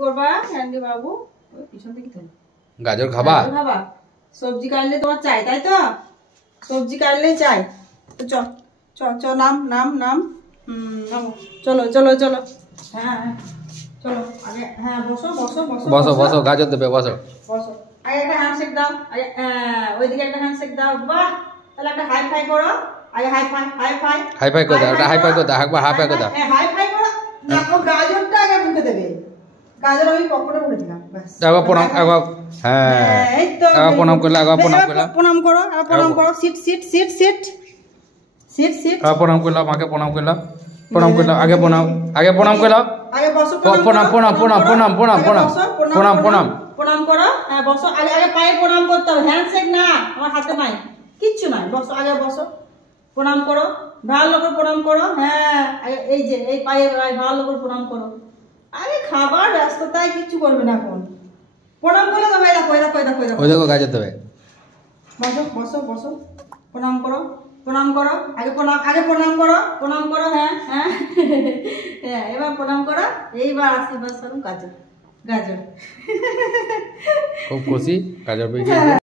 করবা ক্যান্ডি বাবু? ওই পিছন থেকে তো গাজর খাবা? খাবা? সবজি কাটলে তোমার চাই, তাই তো? সবজি কাটলেই চাই তো। চ চ চ নাম নাম নাম। চলো চলো চলো। হ্যাঁ চলো আগে। হ্যাঁ বসো বসো বসো বসো বসো, গাজর দেবে, বসো বসো। আগে একটা হ্যান্ডশেক দাও। আগে ওইদিকে একটা হ্যান্ডশেক দাও। বাহ, তাহলে একটা হাই ফাই করো। আগে high five high five high five করে দাও, একটা হাই ফাই করে দাও, একবার হাই ফাই করে দাও। হ্যাঁ হাই ফাই করো না। ও গাজরটা আগে মুখে দেবে। গাজর আমি পকেটে ভরে দিলাম। বাস একবার প্রণাম, একবার। হ্যাঁ এই তো একবার প্রণাম করলে, একবার প্রণাম করলে। প্রণাম করো, প্রণাম করো। Sit sit sit sit sit sit. প্রণাম করলাম, মাকে প্রণাম করলাম, প্রণাম করলাম। আগে প্রণাম, আগে প্রণাম করলাম। আগে বসো। প্রণাম প্রণাম প্রণাম প্রণাম প্রণাম প্রণাম প্রণাম প্রণাম প্রণাম করো। হ্যাঁ বসো। আগে আগে পায়ে প্রণাম করতে হবে, হ্যান্ডশেক না। আমার হাতে নাই, কিচ্ছু নাই। বসো, আগে বসো, প্রণাম করো, ভালো করে প্রণাম করো। হ্যাঁ আগে এই যে এই পায়ে ভালো করে প্রণাম করো। আরে খাবার ব্যস্ততায় কিচ্ছু করবে না এখন। প্রণাম করলে তো দেখো দেখো দেখো দেখো। ওই দেখো গাজর দেবে। বসো বসো বসো, প্রণাম করো, প্রণাম করো। আগে প্রণাম, আগে প্রণাম করো, প্রণাম করো। হ্যাঁ হ্যাঁ হ্যাঁ, এবার প্রণাম করো। এইবার আশীর্বাদ স্বরূপ গাজর। গাজর খুব খুশি গাজর পেয়ে গেছে।